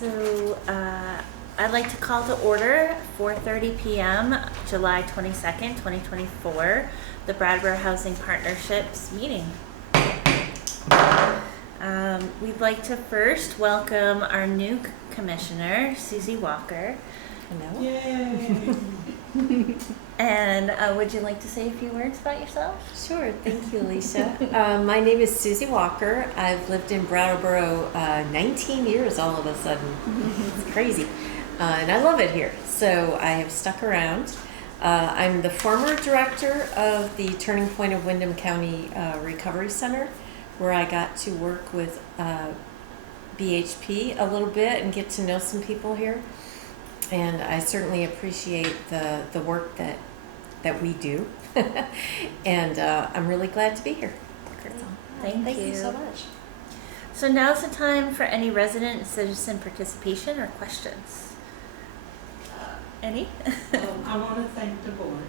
So I'd like to call to order 4:30 p.m. July 22nd, 2024, the Brattleboro Housing Partnerships meeting. We'd like to first welcome our new commissioner, Susie Walker. Hello. Yay! And would you like to say a few words about yourself? Sure, thank you, Alicia. My name is Susie Walker. I've lived in Brattleboro 19 years all of a sudden. It's crazy. And I love it here, so I have stuck around. I'm the former director of the Turning Point of Windham County Recovery Center, where I got to work with BHP a little bit and get to know some people here. And I certainly appreciate the work that we do. And I'm really glad to be here. Thank you so much. So now's the time for any resident and citizen participation or questions. Any? I want to thank the board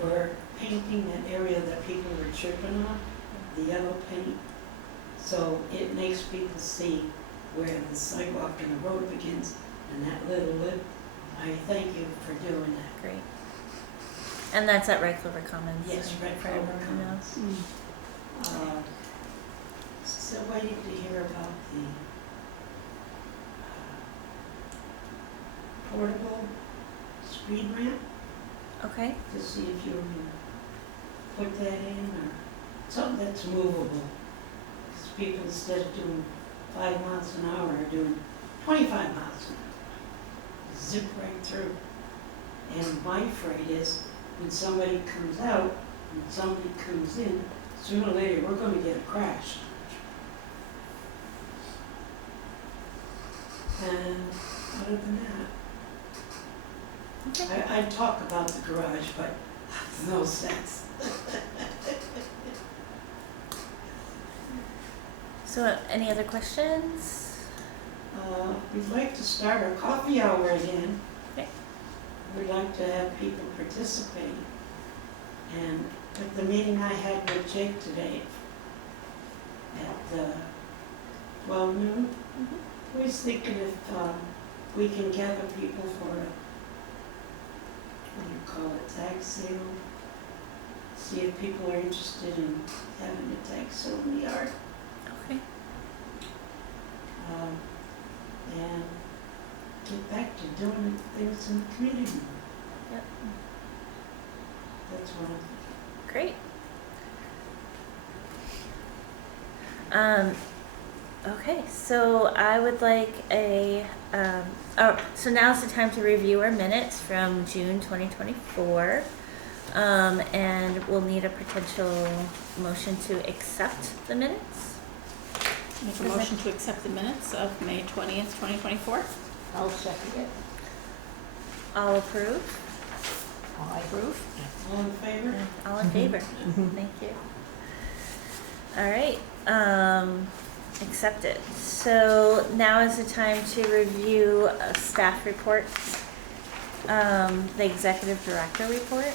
for painting that area that people were tripping on, the yellow paint. So it makes people see where the sidewalk and the road begins and that little lip. I thank you for doing that. Great. And that's at Red Clover Commons. Yes, Red for Clover everyone else. Commons. Still waiting to hear about the portable speed ramp, Okay. to see if you can put that in, or something that's movable. Because people, instead of doing 5 miles an hour, are doing 25 miles an hour. Zip right through. And my afraid is, when somebody comes out, and somebody comes in, sooner or later, we're gonna get a crash. And other than that, Okay. I'd talk about the garage, but no sense. So any other questions? We'd like to start our coffee hour again. Okay. We'd like to have people participate. And at the meeting I had with Jake today at 12 noon, I was thinking if we can gather people for a, what do you call it, tag sale? See if people are interested in having a tag sale in the yard. Okay. And get back to doing things in the community. Yep. That's what I'm thinking. Great. Okay, so I would like so now's the time to review our minutes from June 2024. And we'll need a potential motion to accept the minutes. Make a motion to accept the minutes of May 20th, 2024. I'll second it. All approve? I Approve. All in favor? All in favor? Thank you. All right, accepted. So now is the time to review staff reports. The executive director report.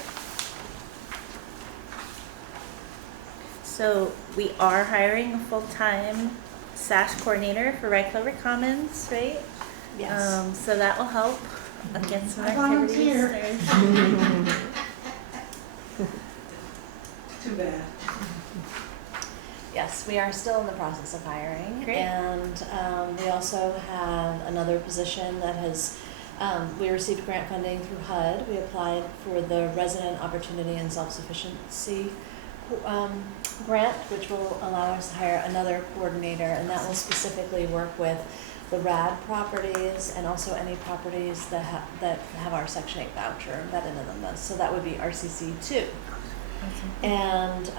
So we are hiring a full-time SASH coordinator for Red Clover Commons, right? Yes. So that will help get some I activities volunteer. started. Too bad. Yes, we are still in the process of hiring. Great. And we also have another position that has, we received grant funding through HUD. We applied for the Resident Opportunity and Self-Sufficiency grant, which will allow us to hire another coordinator, and that will specifically work with the RAD properties and also any properties that have our Section 8 voucher embedded in them. So that would be RCC 2. And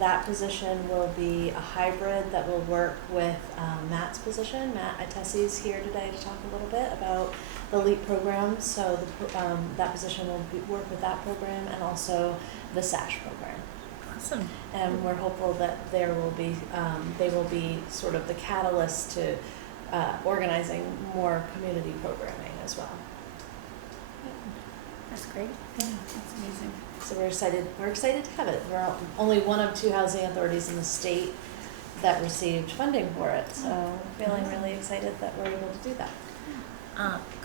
that position will be a hybrid that will work with Matt's position. Matt Itesi is here today to talk a little bit about the LEAP program. So that position will work with that program and also the SASH program. Awesome. And we're hopeful that they will be sort of the catalyst to organizing more community programming as well. That's great. Yeah, that's amazing. So we're excited to have it. We're only one of 2 housing authorities in the state that received funding for it. So feeling really excited that we're able to do that.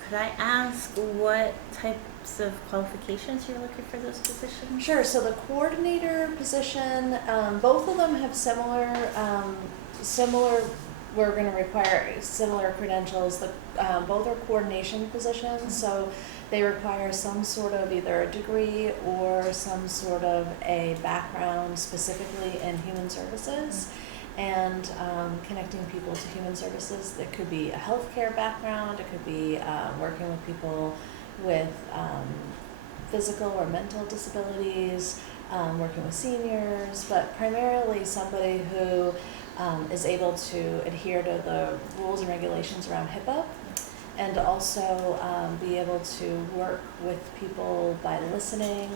Could I ask what types of qualifications you're looking for those positions? Sure. So the coordinator position, both of them have similar. We're going to require similar credentials. Both are coordination positions, so they require some sort of either a degree or some sort of a background specifically in human services. And connecting people to human services. It could be a healthcare background, it could be working with people with physical or mental disabilities, working with seniors, but primarily somebody who is able to adhere to the rules and regulations around HIPAA, and also be able to work with people by listening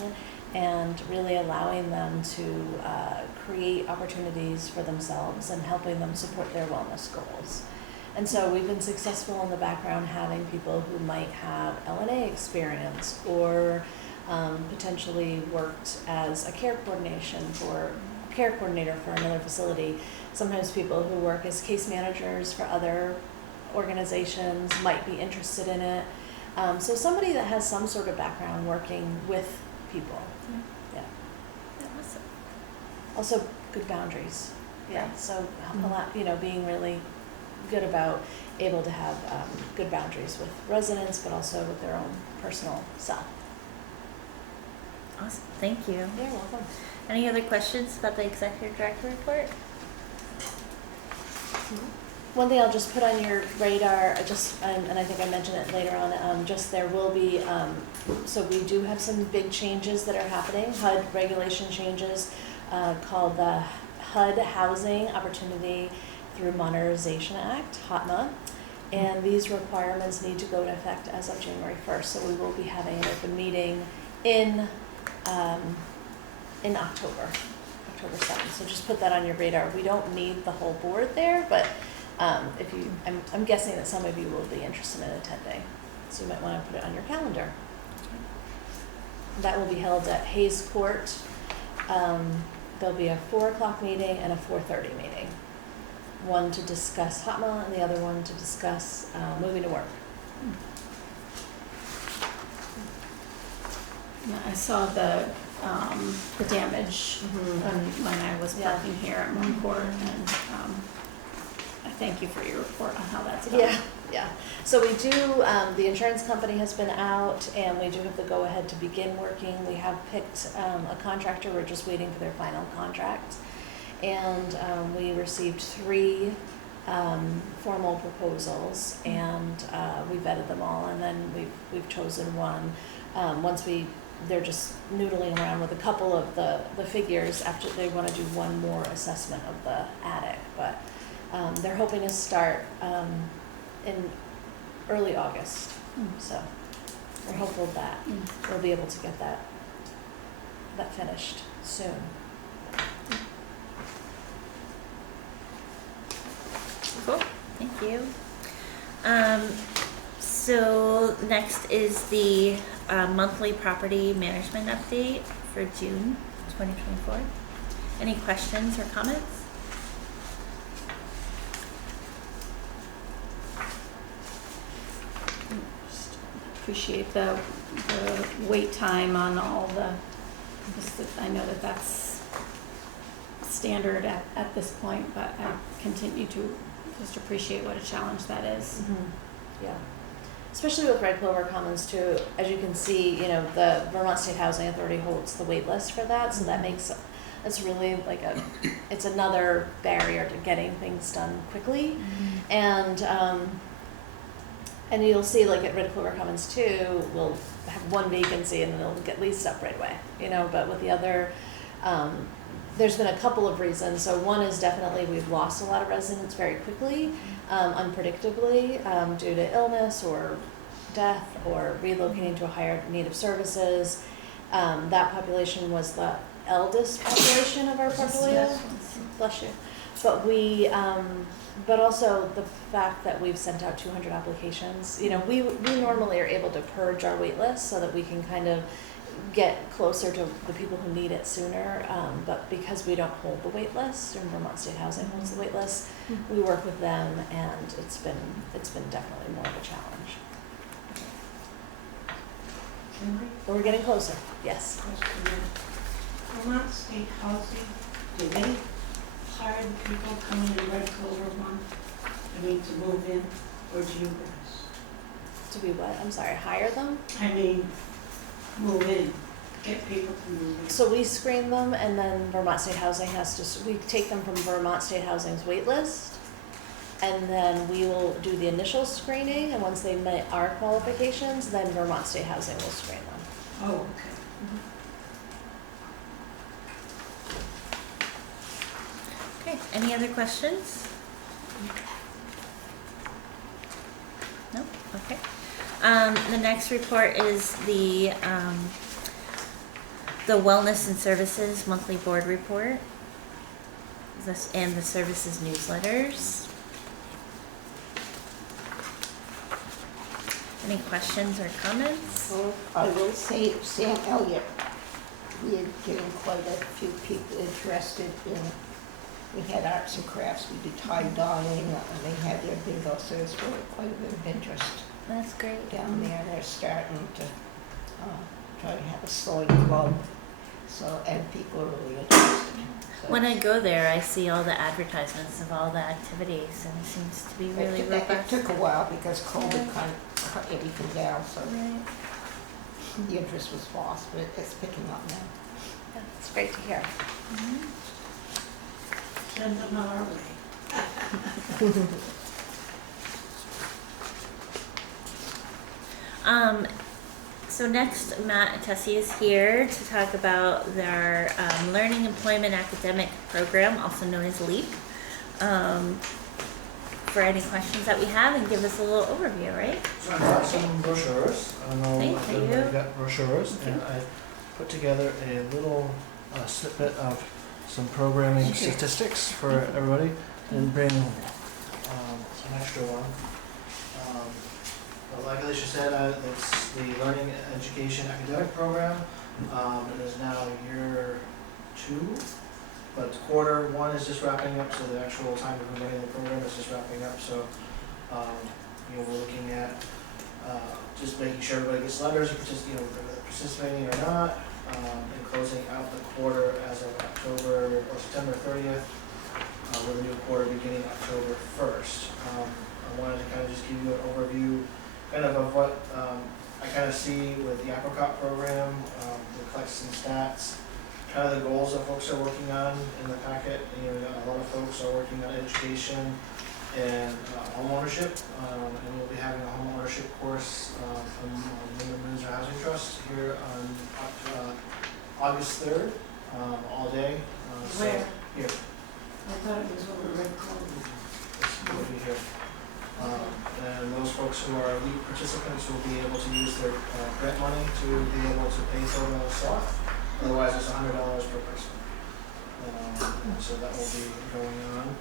and really allowing them to create opportunities for themselves and helping them support their wellness goals. And so we've been successful in the background having people who might have L&A experience or potentially worked as a care coordinator for another facility. Sometimes people who work as case managers for other organizations might be interested in it. So somebody that has some sort of background working with people. Yeah. Awesome. Also good boundaries. Yeah. Right. So a lot, being really good about able to have good boundaries with residents, but also with their own personal self. Awesome. Thank you. You're welcome. Any other questions about the executive director report? One thing I'll just put on your radar, and I think I mentioned it later on, just there will be, so we do have some big changes that are happening, HUD regulation changes called the HUD Housing Opportunity Through Modernization Act, HOTMA, and these requirements need to go into effect as of January 1st, so we will be having an open meeting in October 7th, so just put that on your radar. We don't need the whole board there, but if you, I'm guessing that some of you will be interested in attending, so you might want to put it on your calendar. That will be held at Hayes Court. There'll be a 4:00 meeting and a 4:30 meeting. One to discuss HOTMA and the other one to discuss moving to work. Yeah, I saw the damage Mm-hmm. when I was parking here at Moon Court, and I thank you for your report on how that's going. Yeah. So we do, the insurance company has been out and we do have the go-ahead to begin working. We have picked a contractor, we're just waiting for their final contract. And we received 3 formal proposals, and we vetted them all, and then we've chosen one. They're just noodling around with a couple of the figures after they want to do one more assessment of the attic, but they're hoping to start in early August. So we're hopeful that we'll be able to get that finished soon. Cool. Thank you. So next is the monthly property management update for June 2024. Any questions or comments? Just appreciate the wait time on all I know that's standard at this point, but I continue to just appreciate what a challenge that is. Yeah. Especially with Red Clover Commons too, as you can see, the Vermont State Housing Authority holds the wait list for that, so that makes it's really like it's another barrier to getting things done quickly. And you'll see like at Red Clover Commons too, we'll have one vacancy and then it'll get leased up right away, but with the other, there's been a couple of reasons. So one is definitely we've lost a lot of residents very quickly, unpredictably, due to illness or death or relocating to a higher need of services. That population was the eldest population of our portfolio. Bless you. But also the fact that we've sent out 200 applications. We normally are able to purge our wait list so that we can kind of get closer to the people who need it sooner. But because we don't hold the wait list, and Vermont State Housing holds the wait list, we work with them, and it's been definitely more of a challenge. But we're getting closer. Yes. Question. Vermont State Housing, do they hire the people coming in Red Clover month? I mean, to move in, or do you guys? To be what? I'm sorry. Hire them. I mean, move in, get people to move in. So we screen them, and then Vermont State Housing we take them from Vermont State Housing's wait list, and then we will do the initial screening, and once they meet our qualifications, then Vermont State Housing will screen them. Oh, okay. Okay, any other questions? No? Okay. The next report is the Wellness and Services Monthly Board Report. And the services newsletters. Any questions or comments? Well, I will say Sam Elliott, we are getting quite a few people interested in, we had arts and crafts, we did tie dyeing, and they had their bingo, so there's really quite a bit of interest That's great. down there. They're starting to try to have a sewing club, so, and people are really interested. So When I go there, I see all the advertisements of all the activities, and it seems to be really it robust. took a while because COVID kind of cut everything down, so Right. the interest was lost, but it's picking up now. Yeah, it's great to hear. Send them our way. So next, Matt Tessie is here to talk about their Learning Employment Academic Program, also known as LEAP. For any questions that we have, and give us a little overview, right? So I got some brochures. I don't know Thank if you. everybody got brochures, Thank and I put together a little snippet of some programming Thank you. statistics for everybody, and bring some extra one. But like Alicia said, it's the Learning Education Academic Program. It is now year 2. But quarter 1 is just wrapping up, so the actual time of running the program is just wrapping up. So, we're looking at just making sure everybody gets letters, participating or not, and closing out the quarter as of October or September 30th, with a new quarter beginning October 1st. I wanted to kind of just give you an overview, kind of what I kind of see with the Apricot program, the collects and stats. Kind of the goals that folks are working on in the packet. A lot of folks are working on education and home ownership, and we'll be having a home ownership course from Wyndham Windsor Housing Trust here on August 3rd, all day. So Where? here, I thought it was over Red Clover. will be here. And those folks who are elite participants will be able to use their grant money to be able to pay for the slot. Otherwise, it's $100 per person. So that will be going on.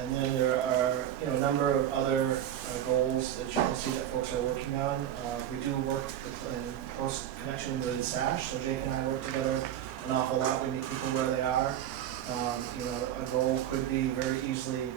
And then there are, a number of other goals that you can see that folks are working on. We do work in close connection with SASH, so Jake and I work together an awful lot. We meet people where they are. A goal could be very easily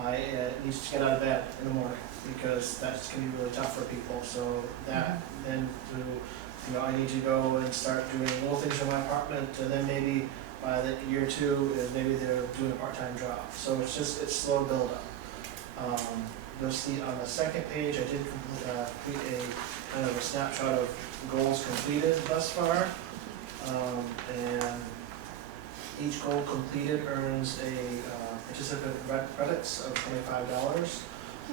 I need to get out of bed in the morning, because that's going to be really tough for people. So that then through I need to go and start doing little things in my apartment, and then maybe by the year 2 is maybe they're doing a part-time job. So it's slow build up. You'll see on the second page, I did complete a kind of a snapshot of goals completed thus far, and each goal completed earns a participant credits of $25.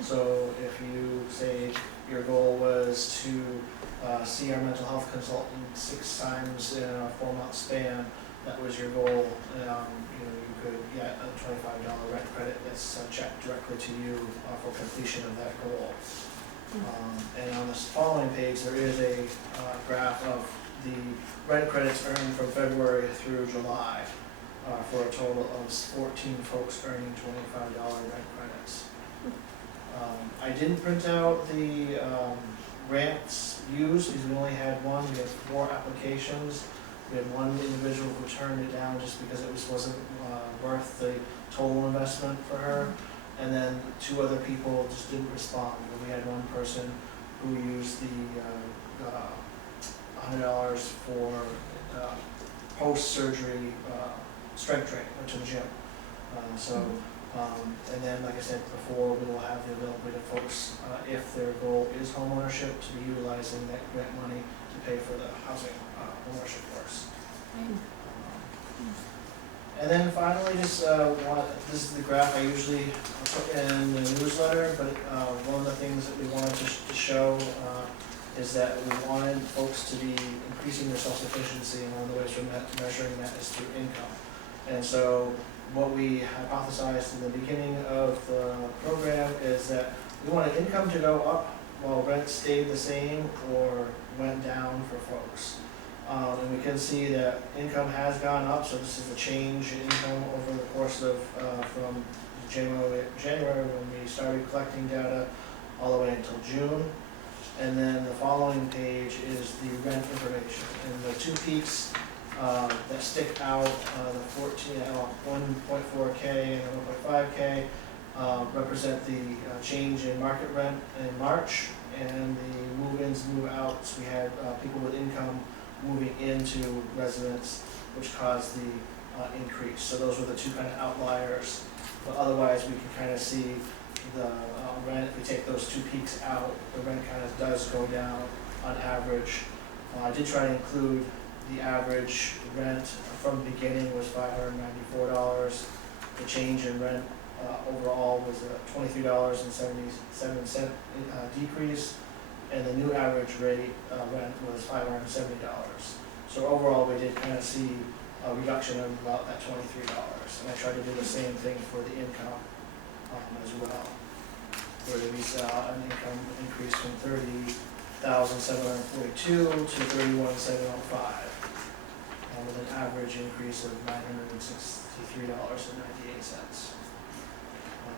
So if you say your goal was to see our mental health consultant 6 times in a 4-month span, that was your goal. You could get a $25 rent credit that's checked directly to you for completion of that goal. And on this following page, there is a graph of the rent credits earned from February through July, for a total of 14 folks earning $25 rent credits. I didn't print out the grants used, because we only had one, we had 4 applications. We had one individual who turned it down just because it wasn't worth the total investment for her. And then 2 other people just didn't respond. We had one person who used the $100 for post-surgery strength training, went to the gym. And then, like I said before, we will have the availability of folks, if their goal is homeownership, to be utilizing that grant money to pay for the housing ownership course. And then finally, just this is the graph I usually put in the newsletter, but one of the things that we wanted to show is that we wanted folks to be increasing their self-sufficiency, and one of the ways we're measuring that is through income. And so what we hypothesized in the beginning of the program is that we wanted income to go up while rent stayed the same or went down for folks. And we can see that income has gone up, so this is a change in income over the course of from January when we started collecting data all the way until June. And then the following page is the rent information. And the 2 peaks that stick out, the 1.4K and 1.5K, represent the change in market rent in March, and the move-ins, move-outs. We had people with income moving into residence, which caused the increase. So those were the 2 kind of outliers. But otherwise, we can kind of see the rent. If we take those 2 peaks out, the rent kind of does go down on average. I did try to include the average rent from the beginning was $594. The change in rent overall was a $23.77 decrease, and the new average rate rent was $570. So overall, we did kind of see a reduction of about that $23, and I tried to do the same thing for the income as well, where we saw an income increase from $30,742 to $31,705. With an average increase of $963.98.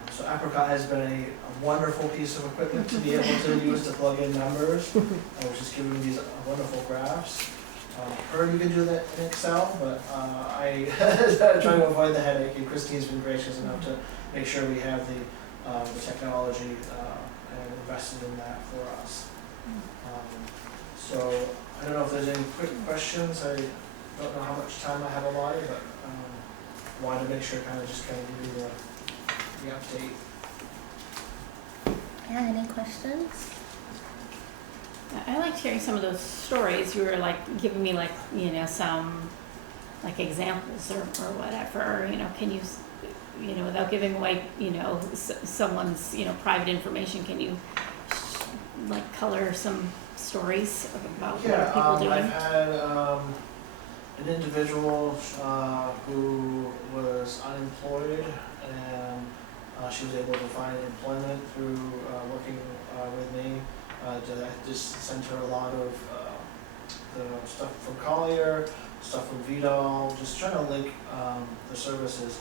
So Apricot has been a wonderful piece of equipment to be able to use to plug in numbers. I was just giving these wonderful graphs. Heard you can do that in Excel, but I try to avoid the headache, and Christine's been gracious enough to make sure we have the technology and invested in that for us. So I don't know if there's any quick questions. I don't know how much time I have allotted, but wanted to make sure kind of give you the update. Yeah, any questions? I liked hearing some of those stories. You were giving me some examples or whatever. Can you without giving away someone's private information, can you color some stories about what are people doing? I've had an individual who was unemployed, and she was able to find employment through working with me. I just sent her a lot of the stuff from Collier, stuff from Vidal, just trying to link the services.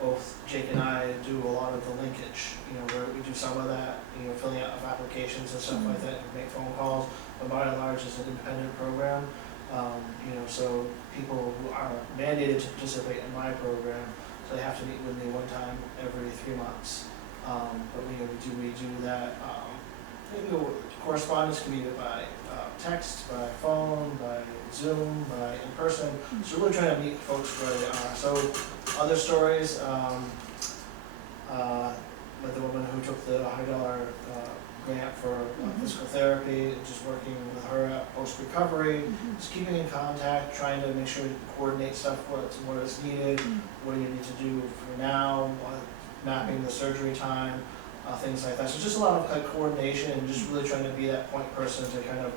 Both Jake and I do a lot of the linkage, where we do some of that, filling out of applications and stuff like that, and make phone calls, but by and large it's an independent program. So people who are mandated to participate in my program, so they have to meet with me one time every 3 months. But we do that. Correspondence can be by text, by phone, by Zoom, by in person. So we're really trying to meet folks where they are. So other stories, with the woman who took the $100 grant for physical therapy, just working with her at post-recovery, just keeping in contact, trying to make sure we coordinate stuff, what is needed, what do you need to do for now, mapping the surgery time, things like that. So just a lot of coordination, and just really trying to be that point person to kind of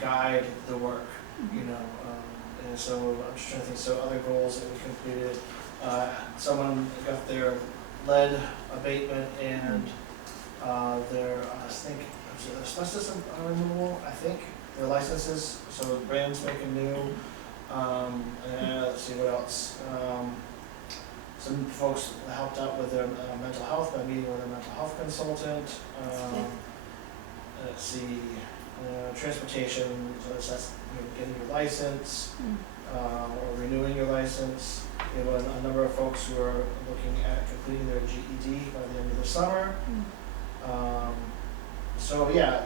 guide the work, and so I'm just trying to think, so other goals that we completed, someone got their lead abatement and their, I think, asbestos removal, their licenses, so brand spanking new. And let's see what else. Some folks helped out with their mental health by meeting with a mental health consultant. let's see, transportation, so that's getting your license, or renewing your license. We have a number of folks who are looking at completing their GED by the end of the summer. So yeah,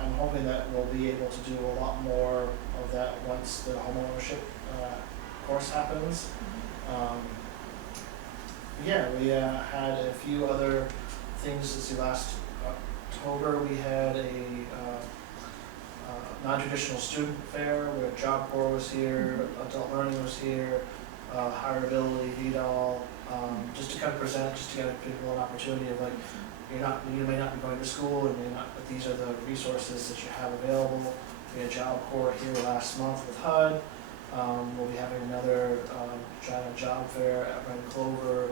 I'm hoping that we'll be able to do a lot more of that once the homeownership course happens. Yeah, we had a few other things. Let's see, last October we had a non-traditional student fair where Job Corps was here, Adult Learning was here, Hireability, VDOL, just to kind of present, just to give people an opportunity of like, you may not be going to school, and but these are the resources that you have available. We had Job Corps here last month with HUD. We'll be having another China job fair at Red Clover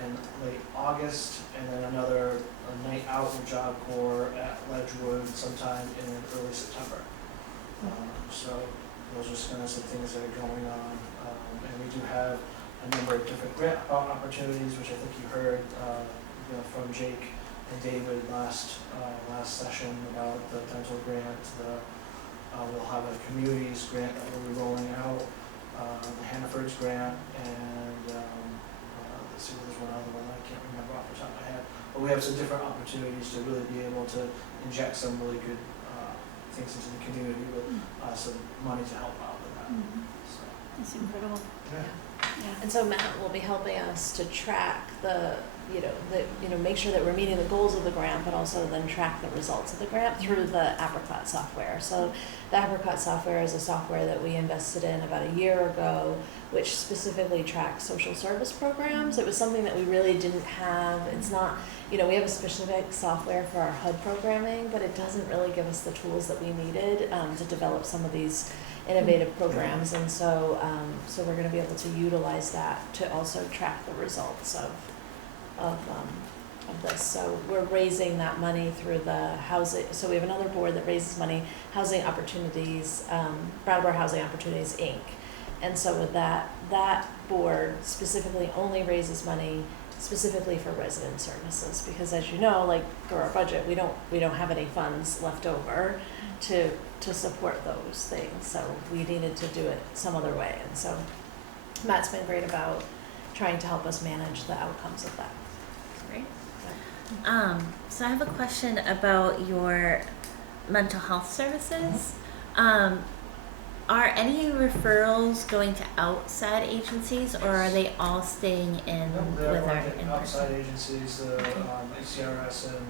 in late August, and then another night out with Job Corps at Ledgewood sometime in early September. So those are kind of some things that are going on, and we do have a number of different grant opportunities, which I think you heard from Jake and David last session about the dental grant. We'll have a communities grant that we'll be rolling out, the Hannaford's grant, and let's see, there's one other one I can't remember off the top of my head. But we have some different opportunities to really be able to inject some really good things into the community with some money to help out with that. So, That's incredible. yeah. Yeah. And so Matt will be helping us to track make sure that we're meeting the goals of the grant, but also then track the results of the grant through the Apricot software. So the Apricot software is a software that we invested in about a year ago, which specifically tracks social service programs. It was something that we really didn't have. It's not, we have a specific software for our HUD programming, but it doesn't really give us the tools that we needed to develop some of these innovative programs. And so we're going to be able to utilize that to also track the results of this. So we're raising that money through the housing. So we have another board that raises money, Housing Opportunities, Brattleboro Housing Opportunities, Inc. And so with that board specifically only raises money specifically for resident services, because as you know, like for our budget, we don't have any funds left over to support those things. So we needed to do it some other way. And so Matt's been great about trying to help us manage the outcomes of that. Great. So I have a question about your mental health services. Are any referrals going to outside agencies, or are they all staying in They're with our working outside in-person? agencies, ACRS and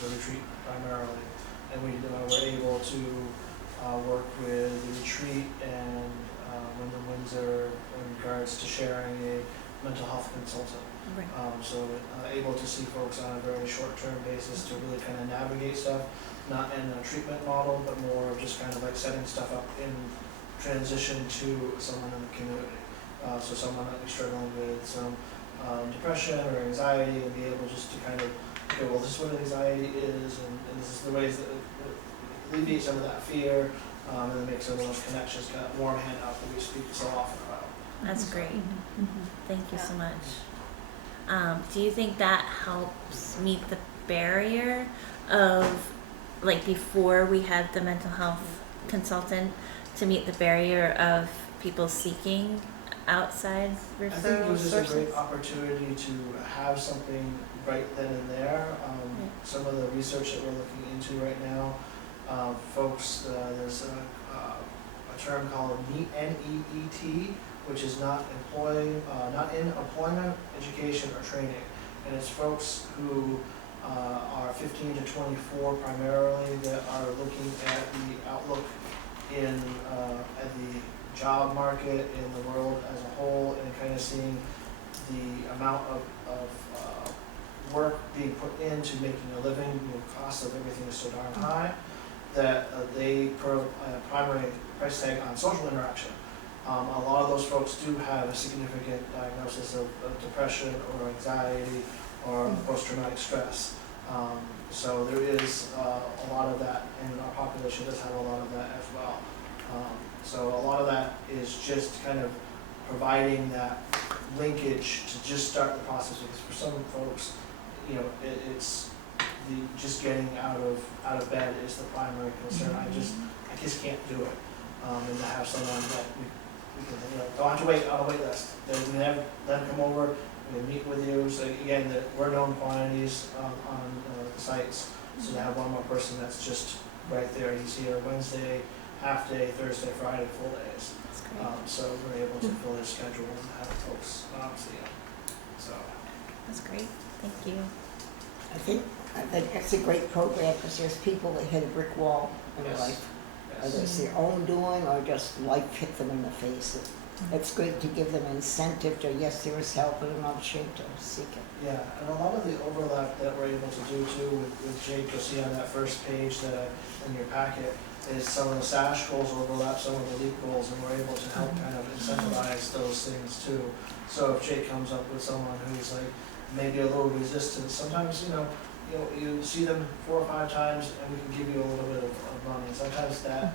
the retreat primarily, and we were able to work with the retreat and Wyndham Windsor in regards to sharing a mental health consultant. Right. So able to see folks on a very short-term basis to really kind of navigate stuff, not in a treatment model, but more of just kind of like setting stuff up in transition to someone in the community. So someone that be struggling with some depression or anxiety, and be able just to kind of go, well, this is what anxiety is, and this is the ways that it alleviate some of that fear, and then make some of those connections, kind of warm hand up that we speak so often about. That's great. Thank you so much. Do you think that helps meet the barrier of, like, before we had the mental health consultant, to meet the barrier of people seeking outside referral I think it was just sources? a great opportunity to have something right then and there. Some of the research that we're looking into right now, folks, there's a term called NEET, which is not in employment, education, or training. And it's folks who are 15 to 24 primarily that are looking at the outlook in at the job market in the world as a whole, and kind of seeing the amount of work being put into making a living. The cost of everything is so darn high that they put a primary price tag on social interaction. A lot of those folks do have a significant diagnosis of depression or anxiety or post-traumatic stress. So there is a lot of that, and our population does have a lot of that as well. So a lot of that is just kind of providing that linkage to just start the process, because for some folks, it's just getting out of bed is the primary concern. I just can't do it. And to have someone that we can, don't have to wait on a wait list. Then we have them come over, we meet with you. So again, we're known quantities on the sites. So to have one more person that's just right there, he's here Wednesday, half day, Thursday, Friday, full days. That's great. So we're able to fill his schedule and have folks see him. So. That's great. Thank you. I think that's a great program because there's people that hit a brick wall in their Yes. life. Yes. Whether it's their own doing or just life hit them in the face. It's good to give them incentive to, yes, there is help, but I'm not ashamed to seek it. Yeah, and a lot of the overlap that we're able to do too with Jake, you'll see on that first page that in your packet, is some of the SASH goals overlap some of the LEAP goals, and we're able to help kind of incentivize those things too. So if Jake comes up with someone who's like maybe a little resistant, sometimes you see them 4 or 5 times and we can give you a little bit of money. Sometimes that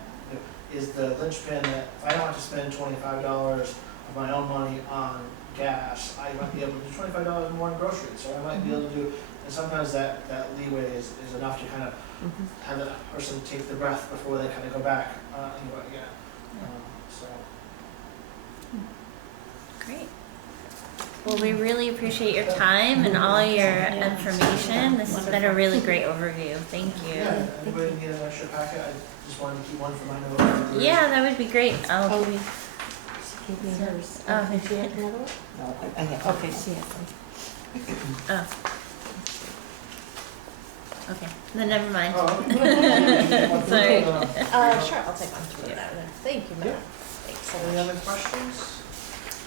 is the linchpin that if I don't have to spend $25 of my own money on gas, I might be able to do $25 more in groceries, or I might be able to do, and sometimes that leeway is enough to kind of have that person take the breath before they kind of go back and go again. So. Great. Well, we really appreciate your time and all your information. This has been a really great overview. Thank you. Yeah, anybody need an extra packet? I just wanted to keep one for my note. Yeah, that would be great. I'll give you. She gave me hers. Oh, Did she have another one? No, I have. Okay, she has one. Oh. Okay. Then never mind. Oh, okay. Sorry. Sure, I'll take one through that. Thank you, Matt. Yeah. Thanks so Any much. other questions?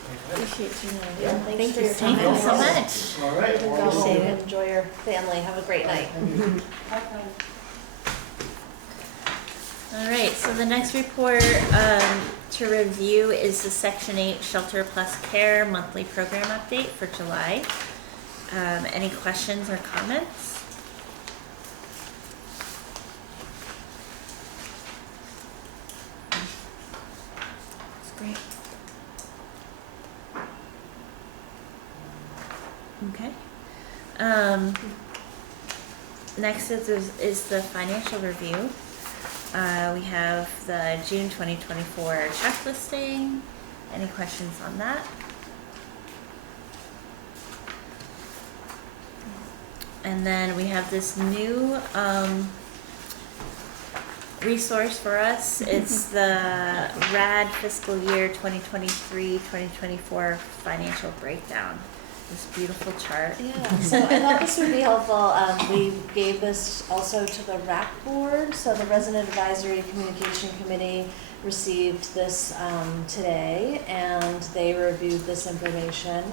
Okay. Appreciate you. Yeah, thanks for your time. Thank you so much. All right. You can go well, home Appreciate and enjoy your family. Have a great night. All right, so the next report to review is the Section 8 Shelter Plus Care monthly program update for July. Any questions or comments? That's great. Okay. Next is the financial review. We have the June 2024 check listing. Any questions on that? And then we have this new resource for us. It's the RAD fiscal year 2023-2024 financial breakdown. This beautiful chart. Yeah, so I thought this would be helpful. We gave this also to the RAC board, so the Resident Advisory Communication Committee received this today, and they reviewed this information.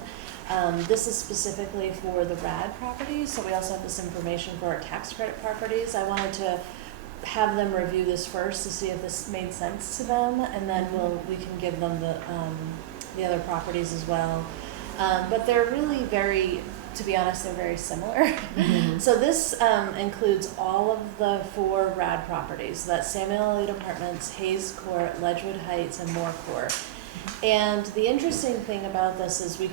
This is specifically for the RAD properties, so we also have this information for our tax credit properties. I wanted to have them review this first to see if this made sense to them, and then we can give them the other properties as well. But they're really to be honest, they're very similar. So this includes all of the 4 RAD properties. That's Samuel Elliott Apartments, Hayes Court, Ledgewood Heights, and Moore Court. And the interesting thing about this is we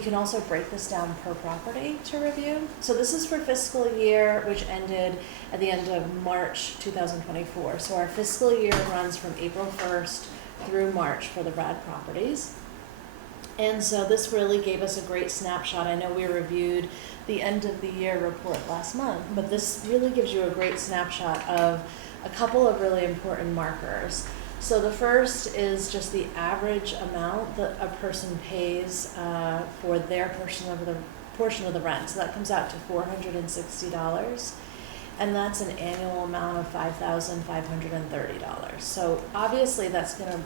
can also break this down per property to review. So this is for fiscal year, which ended at the end of March 2024. So our fiscal year runs from April 1st through March for the RAD properties. And so this really gave us a great snapshot. I know we reviewed the end of the year report last month, but this really gives you a great snapshot of a couple of really important markers. So the first is just the average amount that a person pays for their portion of the rent. So that comes out to $460. And that's an annual amount of $5,530. So obviously that's going to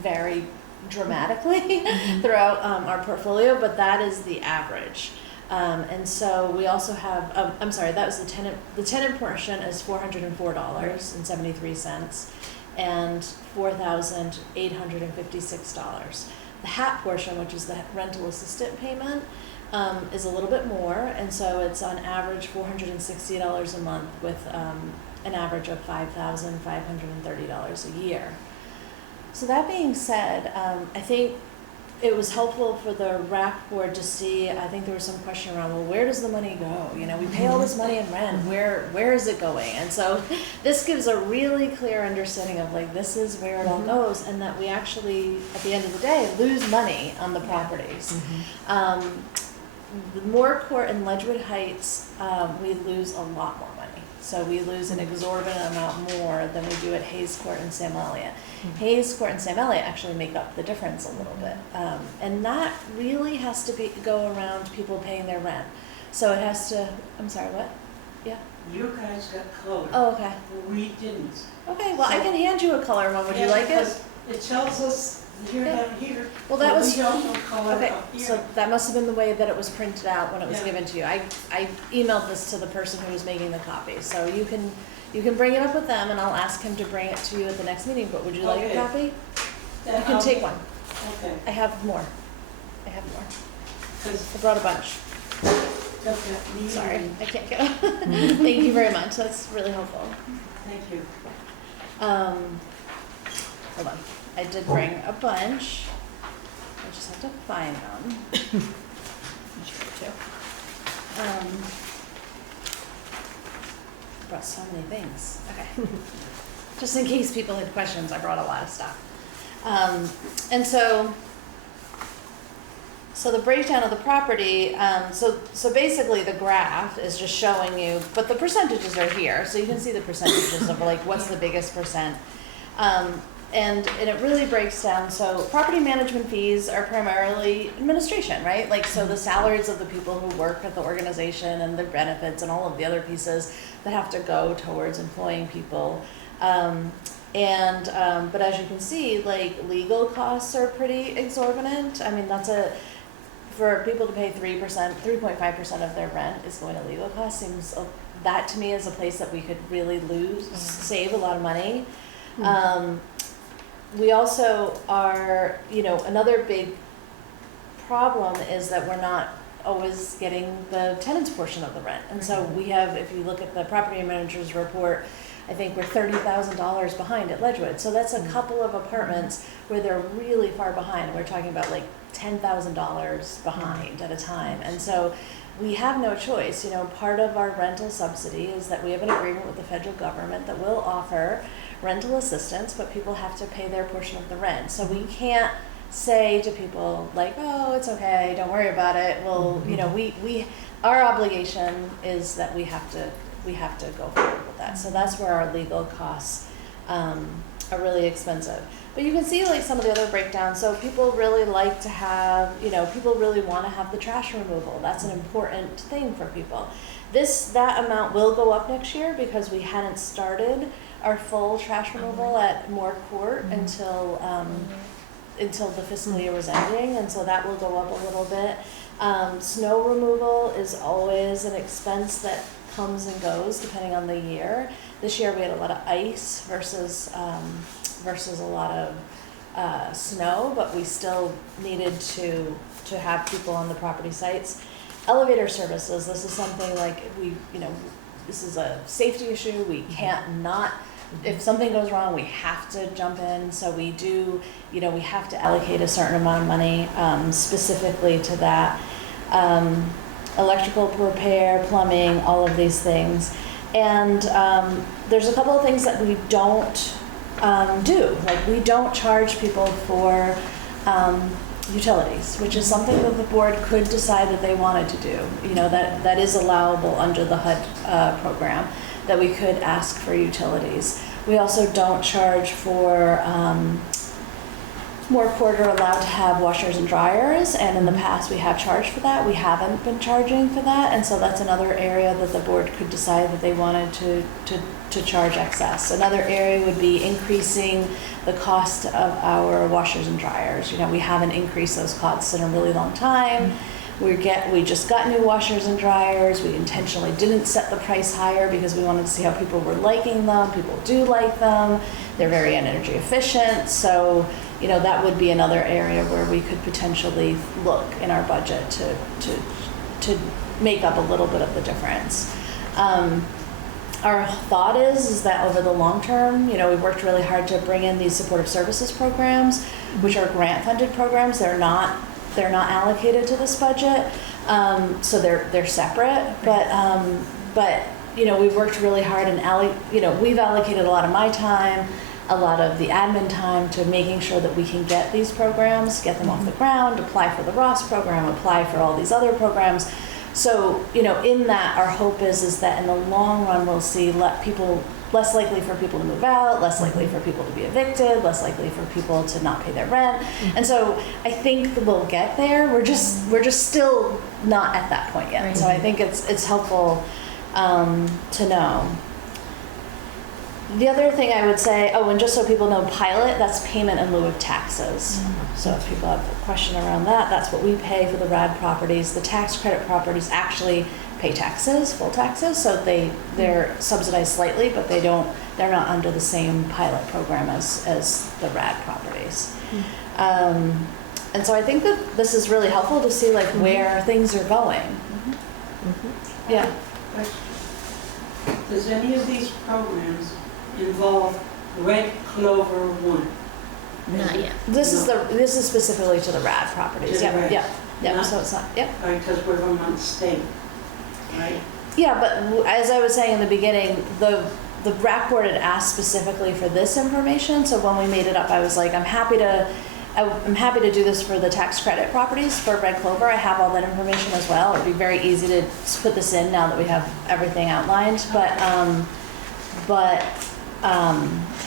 vary dramatically throughout our portfolio, but that is the average. And so we also have, I'm sorry, that was the tenant portion is $404.73 and $4,856. The HAP portion, which is the rental assistant payment, is a little bit more, and so it's on average $460 a month with an average of $5,530 a year. So that being said, I think it was helpful for the RAC board to see, I think there was some question around, well, where does the money go? You know, we pay all this money in rent, where is it going? And so this gives a really clear understanding of like, this is where it all goes, and that we actually, at the end of the day, lose money on the properties. The Moore Court in Ledgewood Heights, we lose a lot more money. So we lose an exorbitant amount more than we do at Hayes Court and Sam Elliott. Hayes Court and Sam Elliott actually make up the difference a little bit. And that really has to go around people paying their rent. So it has to, I'm sorry, what? Yeah? You guys got color. Oh, okay. We didn't. Okay, well, I can hand you a color one. Would you like it? It tells us here, Yeah. down here. Well, that but was, we don't know color okay, up here. so that must have been the way that it was printed out when it was Yeah. given to you. I emailed this to the person who was making the copy, so you can bring it up with them and I'll ask him to bring it to you at the next meeting, but would you like a Okay. copy? You Then can I'll- take one. Okay, I have more. I because brought a bunch. definitely. Sorry, I can't get it. Thank you very much, that's really helpful. Thank you. Hold on, I did bring a bunch. I just have to find them. Sure, too. Brought so many things. Okay. Just in case people had questions, I brought a lot of stuff. And so the breakdown of the property, so basically the graph is just showing you, but the percentages are here, so you can see the percentages of like what's the biggest percent. And it really breaks down, so property management fees are primarily administration, right? Like, so the salaries of the people who work at the organization and the benefits and all of the other pieces that have to go towards employing people. But as you can see, like, legal costs are pretty exorbitant. I mean, for people to pay 3.5% of their rent is going to legal costs seems, that to me is a place that we could really save a lot of money. We also are, another big problem is that we're not always getting the tenant's portion of the rent. And so we have, if you look at the property manager's report, I think we're $30,000 behind at Ledgewood. So that's a couple of apartments where they're really far behind. We're talking about like $10,000 behind at a time. And so we have no choice. Part of our rental subsidy is that we have an agreement with the federal government that will offer rental assistance, but people have to pay their portion of the rent. So we can't say to people like, oh, it's okay, don't worry about it. Well, our obligation is that we have to go forward with that. So that's where our legal costs are really expensive. But you can see like some of the other breakdowns. So people really like to have, people really want to have the trash removal. That's an important thing for people. That amount will go up next year because we hadn't started our full trash removal at Moore Court until the fiscal year was ending, and so that will go up a little bit. Snow removal is always an expense that comes and goes depending on the year. This year we had a lot of ice versus a lot of snow, but we still needed to have people on the property sites. Elevator services, this is something like this is a safety issue. We can't not, if something goes wrong, we have to jump in. So we do, we have to allocate a certain amount of money specifically to that. Electrical repair, plumbing, all of these things. And there's a couple of things that we don't do. Like, we don't charge people for utilities, which is something that the board could decide that they wanted to do. That is allowable under the HUD program, that we could ask for utilities. We also don't charge for, Moore Court are allowed to have washers and dryers, and in the past we have charged for that. We haven't been charging for that, and so that's another area that the board could decide that they wanted to charge excess. Another area would be increasing the cost of our washers and dryers. We haven't increased those costs in a really long time. We just got new washers and dryers. We intentionally didn't set the price higher because we wanted to see how people were liking them. People do like them. They're very energy efficient. So, that would be another area where we could potentially look in our budget to make up a little bit of the difference. our thought is that over the long term, you know, we've worked really hard to bring in these supportive services programs, which are grant funded programs. They're not allocated to this budget, so they're separate. But you know, we've worked really hard and we've allocated a lot of my time, a lot of the admin time to making sure that we can get these programs, get them off the ground, apply for the Ross program, apply for all these other programs. So, you know, in that, our hope is that in the long run, we'll see less likely for people to move out, less likely for people to be evicted, less likely for people to not pay their rent. And so I think that we'll get there. We're just still not at that point yet. Right. So I think it's helpful to know. The other thing I would say, and just so people know, pilot, that's payment in lieu of taxes. So if people have a question around that, that's what we pay for the RAD properties. The tax credit properties actually pay taxes, full taxes, so they're subsidized slightly, but they're not under the same pilot program as the RAD properties. And so I think that this is really helpful to see like where things are going. Yeah. Question. Does any of these programs involve Red Clover 1? Not yet. This is specifically to the RAD properties. To the RAD. Yeah. Not- So it's not. Yep. Because we're Vermont State, right? Yeah, but as I was saying in the beginning, the RAC board had asked specifically for this information. So when we made it up, I was like, I'm happy to do this for the tax credit properties for Red Clover. I have all that information as well. It'd be very easy to put this in now that we have everything outlined. But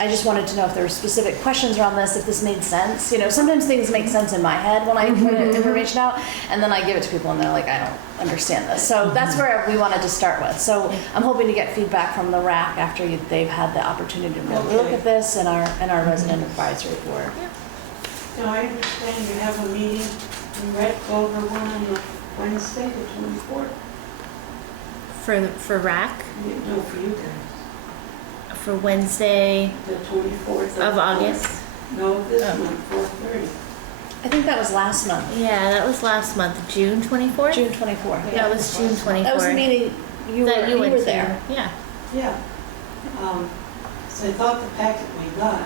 I just wanted to know if there were specific questions around this, if this made sense. You know, sometimes things make sense in my head when I put information out, and then I give it to people and they're like, I don't understand this. So that's where we wanted to start with. So I'm hoping to get feedback from the RAC after they've had the opportunity to really look at this and our resident advisory board. So I understand you have a meeting in Red Clover 1 on Wednesday, the 24th? For RAC, No, for you guys. for Wednesday The 24th of August. No, this Oh. month, 4:30. I think that was last month, Yeah, that was last month, June 24th? June 24th. That was June 24th. That was the meeting you That were went to. there. Yeah. Yeah. So I thought the packet we got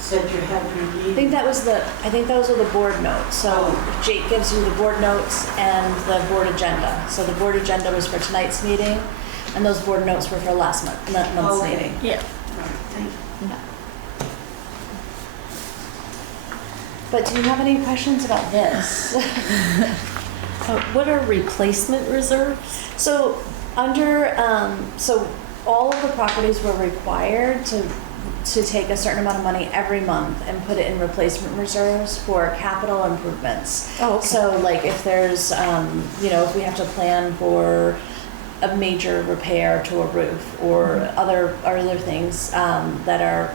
said you're having a meeting. I think those were the board notes. So Jake gives you the board notes and the board agenda. So the board agenda was for tonight's meeting, and those board notes were for last month's Okay. meeting. Yeah. All right, thank you. But do you have any questions about this? What are replacement reserves? So under, so all of the properties were required to take a certain amount of money every month and put it in replacement reserves for capital improvements. Oh, okay. So like if there's, if we have to plan for a major repair to a roof or other things that are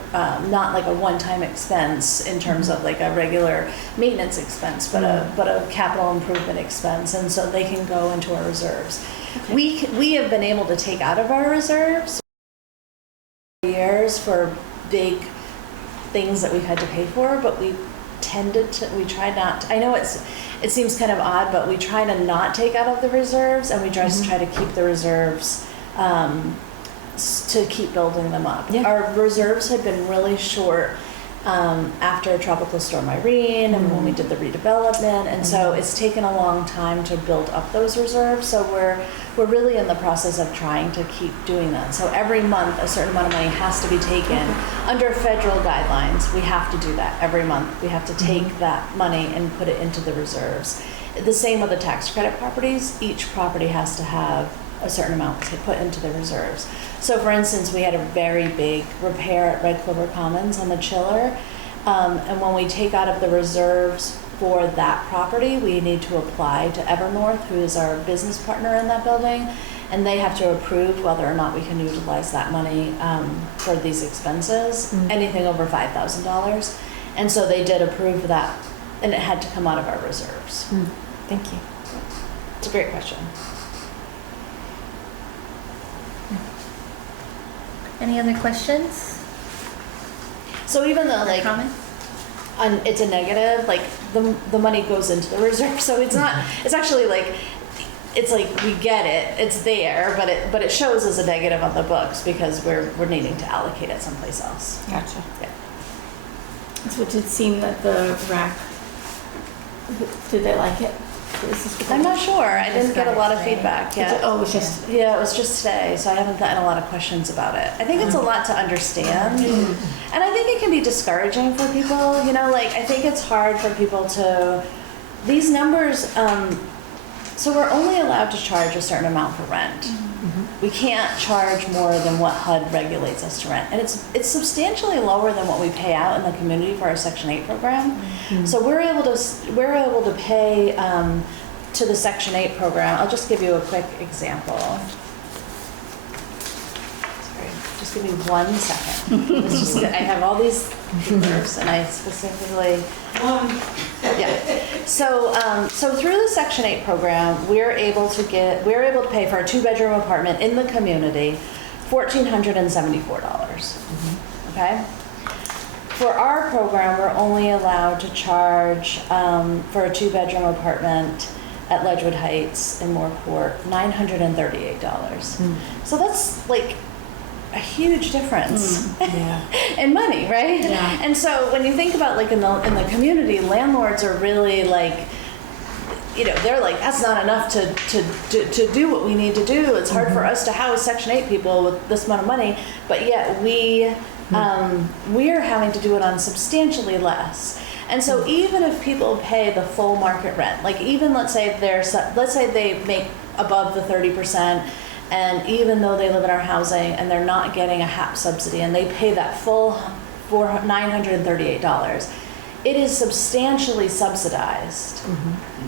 not like a one-time expense in terms of like a regular maintenance expense, but a capital improvement expense, and so they can go into our reserves. Okay. We have been able to take out of our reserves for years for big things that we've had to pay for, but we try not to, I know it seems kind of odd, but we try to not take out of the reserves, and we just try to keep the reserves to keep building them up. Yeah. Our reserves had been really short after Tropical Storm Irene and when we did the redevelopment, and so it's taken a long time to build up those reserves. So we're really in the process of trying to keep doing that. So every month a certain amount of money has to be taken. Under federal guidelines, we have to do that every month. We have to take that money and put it into the reserves. The same with the tax credit properties. Each property has to have a certain amount to put into the reserves. So for instance, we had a very big repair at Red Clover Commons on the chiller, and when we take out of the reserves for that property, we need to apply to Evernorth, who is our business partner in that building, and they have to approve whether or not we can utilize that money for these expenses, anything over $5,000. And so they did approve that, and it had to come out of our reserves. Thank you. It's a great question. Any other questions? So even though Or like comments? it's a negative, like the money goes into the reserve, so it's not, it's actually like it's like we get it, it's there, but it shows as a negative on the books because we're needing to allocate it someplace else. Gotcha. Yeah. So it did seem that the rack, did they like it? Is this what I'm they- not sure. I didn't get a lot of feedback Is yet. it- Oh, it was just, Yeah, it was just today, so I haven't gotten a lot of questions about it. I think it's a lot to understand, and I think it can be discouraging for people. You know, like I think it's hard for people to these numbers. So we're only allowed to charge a certain amount for rent. We can't charge more than what HUD regulates us to rent, and it's substantially lower than what we pay out in the community for our Section 8 program. So we're able to pay to the Section 8 program. I'll just give you a quick example. Sorry, just give me 1 second. It's just that I have all these papers, and I specifically. Yeah. So through the Section 8 program, we're able to pay for a 2-bedroom apartment in the community, $1,474. Okay. For our program, we're only allowed to charge for a 2-bedroom apartment at Ledgewood Heights in Moorcourt, $938. So that's like a huge difference in money, right? Yeah. And so when you think about like in the community, landlords are really like, you know, they're like, that's not enough to do what we need to do. It's hard for us to house Section 8 people with this amount of money, but yet we're having to do it on substantially less. And so even if people pay the full market rent, like even let's say they make above the 30%, and even though they live in our housing and they're not getting a HAP subsidy and they pay that full $938, it is substantially subsidized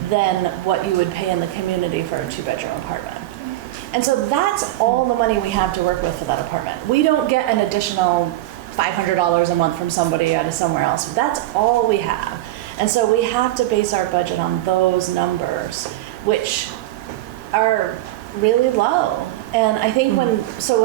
than what you would pay in the community for a 2-bedroom apartment. And so that's all the money we have to work with for that apartment. We don't get an additional $500 a month from somebody out of somewhere else. That's all we have. And so we have to base our budget on those numbers, which are really low. And I think when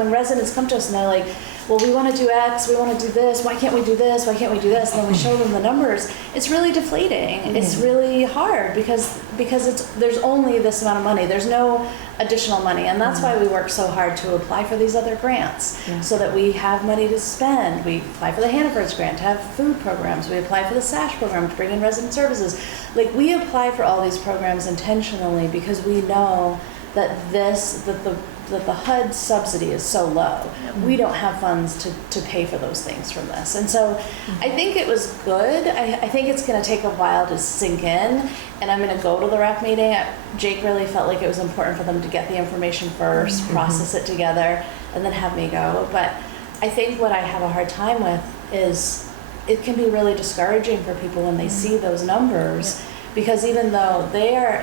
residents come to us and they're like, well, we want to do X, we want to do this, why can't we do this, why can't we do this? And then we show them the numbers, it's really deflating. It's really hard because there's only this amount of money. There's no additional money. And that's why we work so hard to apply for these other grants so that we have money to spend. We apply for the Hannaford's grant to have food programs. We apply for the SASH program to bring in resident services. Like we apply for all these programs intentionally because we know that the HUD subsidy is so low. We don't have funds to pay for those things from this. And so I think it was good. I think it's going to take a while to sink in, and I'm going to go to the RAC meeting. Jake really felt like it was important for them to get the information first, process it together, and then have me go. But I think what I have a hard time with is it can be really discouraging for people when they see those numbers, because even though they're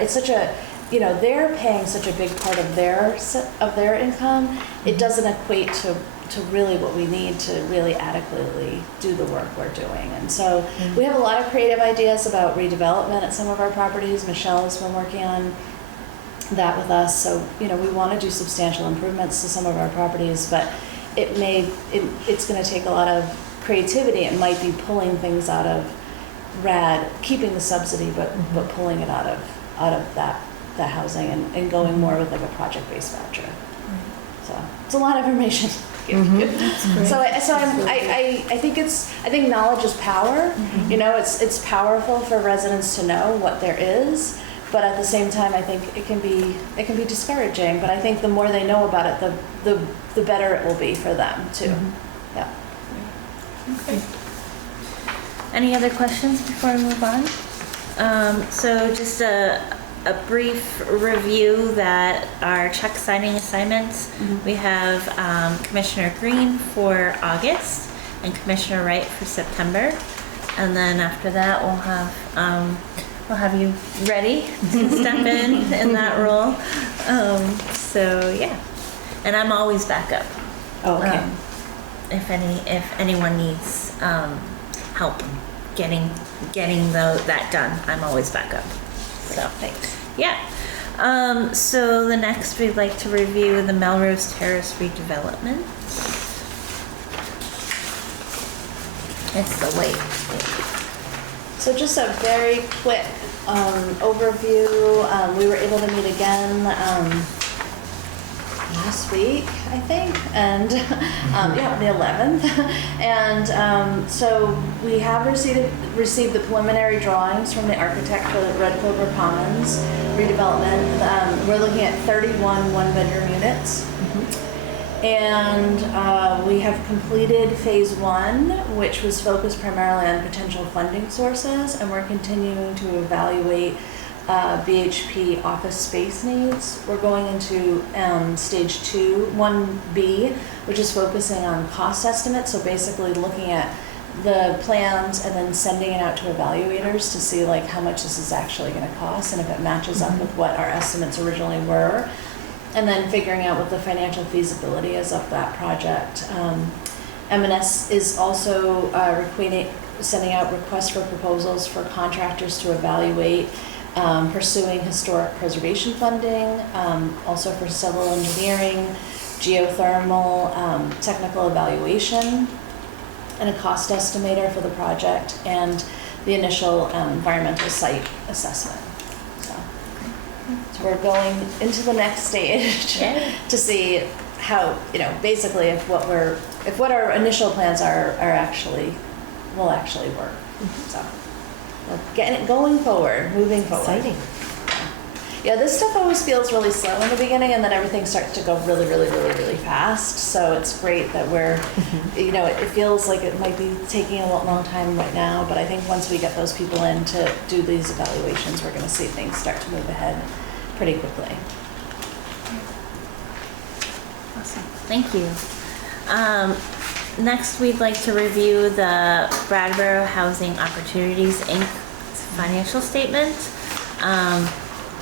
paying such a big part of their income, it doesn't equate to really what we need to really adequately do the work we're doing. And so we have a lot of creative ideas about redevelopment at some of our properties. Michelle has been working on that with us. So, we want to do substantial improvements to some of our properties, but it's going to take a lot of creativity. It might be pulling things out of RAD, keeping the subsidy, but pulling it out of that housing and going more with like a project-based voucher. So it's a lot of information. So I think knowledge is power. It's powerful for residents to know what there is, but at the same time, I think it can be discouraging. But I think the more they know about it, the better it will be for them too. Yeah. Okay. Any other questions before we move on? So just a brief review that our check signing assignments, we have Commissioner Green for August and Commissioner Wright for September, and then after that we'll have you ready to step in that role. So yeah, and I'm always back up. Oh, okay. If anyone needs help getting that done, I'm always back up. So thanks. Yeah. So the next we'd like to review the Melrose Terrace redevelopment. It's the weight. So just a very quick overview. We were able to meet again last week, I think, and yeah, the 11th. And so we have received the preliminary drawings from the architect for the Red Clover Commons redevelopment. We're looking at 31 one-bedroom units. And we have completed phase 1, which was focused primarily on potential funding sources, and we're continuing to evaluate BHP office space needs. We're going into stage 1B, which is focusing on cost estimates, so basically looking at the plans and then sending it out to evaluators to see like how much this is actually going to cost and if it matches up with what our estimates originally were. And then figuring out what the financial feasibility is of that project. M&S is also sending out requests for proposals for contractors to evaluate pursuing historic preservation funding, also for civil engineering, geothermal, technical evaluation, and a cost estimator for the project, and the initial environmental site assessment. So we're going into the next stage to see how, basically if what our initial plans will actually work. So we're getting it going forward, moving forward. Exciting. Yeah, this stuff always feels really slow in the beginning, and then everything starts to go really, really, really, really fast. So it's great that we're, it feels like it might be taking a long time right now, but I think once we get those people in to do these evaluations, we're going to see things start to move ahead pretty quickly. Awesome. Thank you. Next, we'd like to review the Brattleboro Housing Opportunities Inc. financial statement.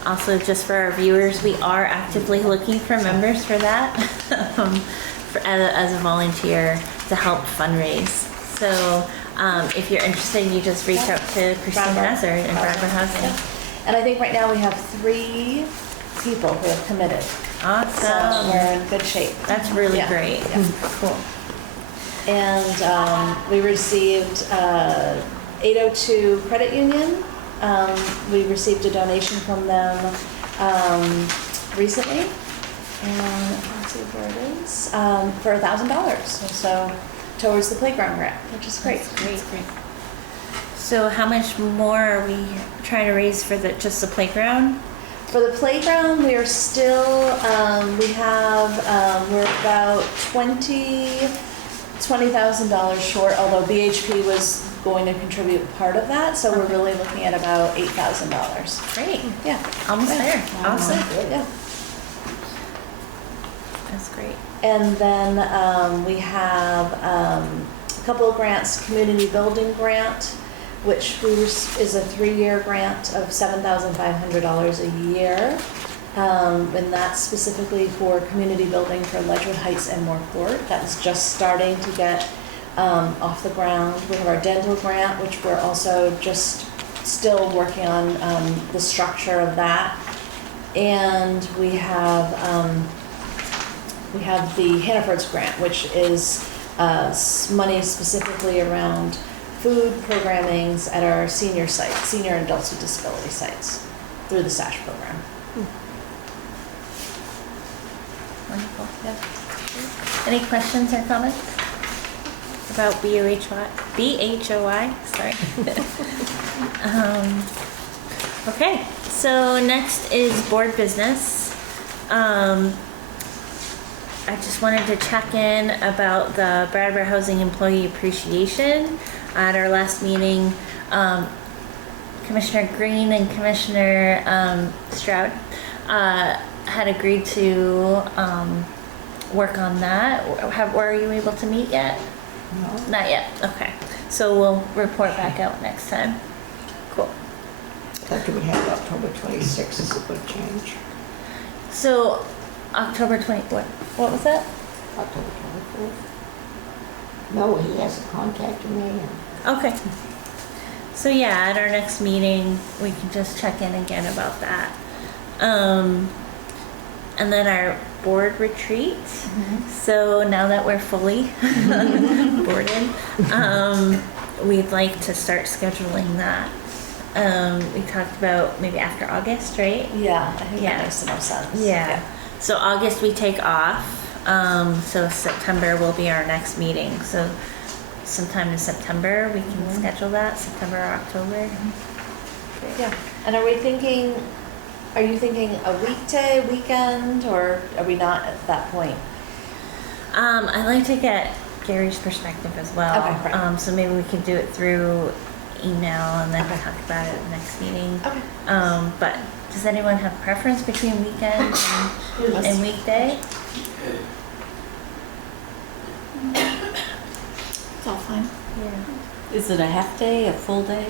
Also, just for our viewers, we are actively looking for members for that as a volunteer to help fundraise. So if you're interested, you just reach out to Christine Hazard in Brattleboro Housing. Yeah. And I think right now we have 3 people who have committed. Awesome. So we're in good shape. That's really great. Yeah. Cool. And we received 802 Credit Union. We received a donation from them recently, and let's see where it is, for $1,000. So towards the playground grant, which is great. That's great. So how much more are we trying to raise for just the playground? For the playground, we are still, we're about $20,000 short, although BHP was going to contribute part of that, so we're really looking at about $8,000. Great. Yeah. Almost there. Awesome. Yeah. That's great. And then we have a couple of grants, community building grant, which is a 3-year grant of $7,500 a year. And that's specifically for community building for Ledgewood Heights and Moore Court. That's just starting to get off the ground. We have our dental grant, which we're also just still working on the structure of that. And we have the Hannaford's grant, which is money specifically around food programmings at our senior sites, senior and adults with disability sites, through the SASH program. Wonderful. Yeah. Any questions or comments about BHOI? Sorry. Okay. So next is board business. I just wanted to check in about the Brattleboro Housing Employee Appreciation. At our last meeting, Commissioner Green and Commissioner Stroud had agreed to work on that. Were you able to meet yet? No. Not yet. Okay. So we'll report back out next time. Cool. After we have October 26th is a good change. So October 20, what was that? October 24th. No, he hasn't contacted me. Okay. So yeah, at our next meeting, we can just check in again about that. And then our board retreat. So now that we're fully boarded, we'd like to start scheduling that. We talked about maybe after August, right? Yeah, I think Yeah. that makes the most sense. Yeah. So August we take off. So September will be our next meeting. So sometime in September we can Mhm. schedule that. September or October. Yeah. And are you thinking a weekday, weekend, or are we not at that point? I'd like to get Gary's perspective as well. Okay, right. So maybe we could do it through email and then Okay. talk about it at the next meeting. Okay. But does anyone have preference between weekend and weekday? It's all fine. Yeah. Is it a half day, a full day?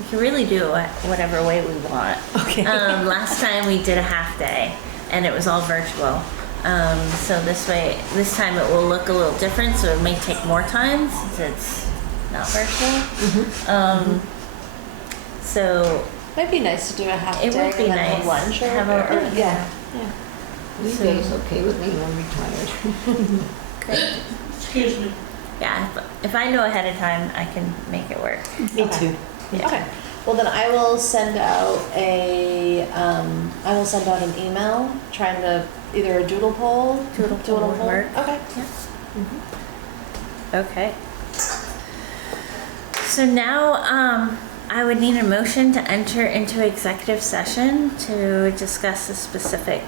We can really do it whatever way we want. Okay. Last time we did a half day and it was all virtual. So this time it will look a little different, so it may take more time since it's not virtual. So Might be nice to do a half it day would be and then nice have lunch to or, have or- yeah. Weekdays okay with me, I'm retired. Great. Excuse me. Yeah, if I know ahead of time, I can make it work. Me Okay. too. Yeah. Okay. Well, then I will send out an email trying to either a doodle poll. Doodle poll would work. Okay. Okay. So now, I would need a motion to enter into executive session to discuss a specific,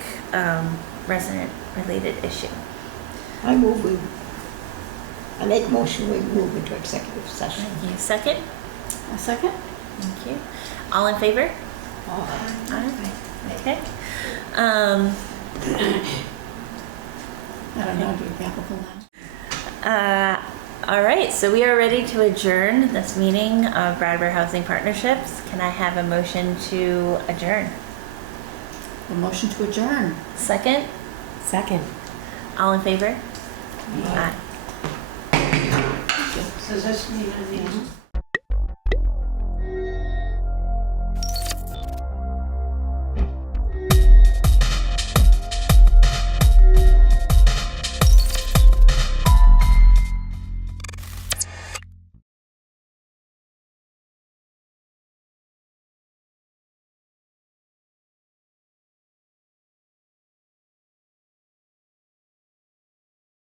resident-related issue. I make a motion, we move into executive session. Thank you. Second? A second? Thank you. All in favor? Aye. Okay. I don't know, do you grab a full now? All right, so we are ready to adjourn this meeting of Brattleboro Housing Partnerships. Can I have a motion to adjourn? A motion to adjourn. Second? Second. All in favor? Aye. Does this mean I need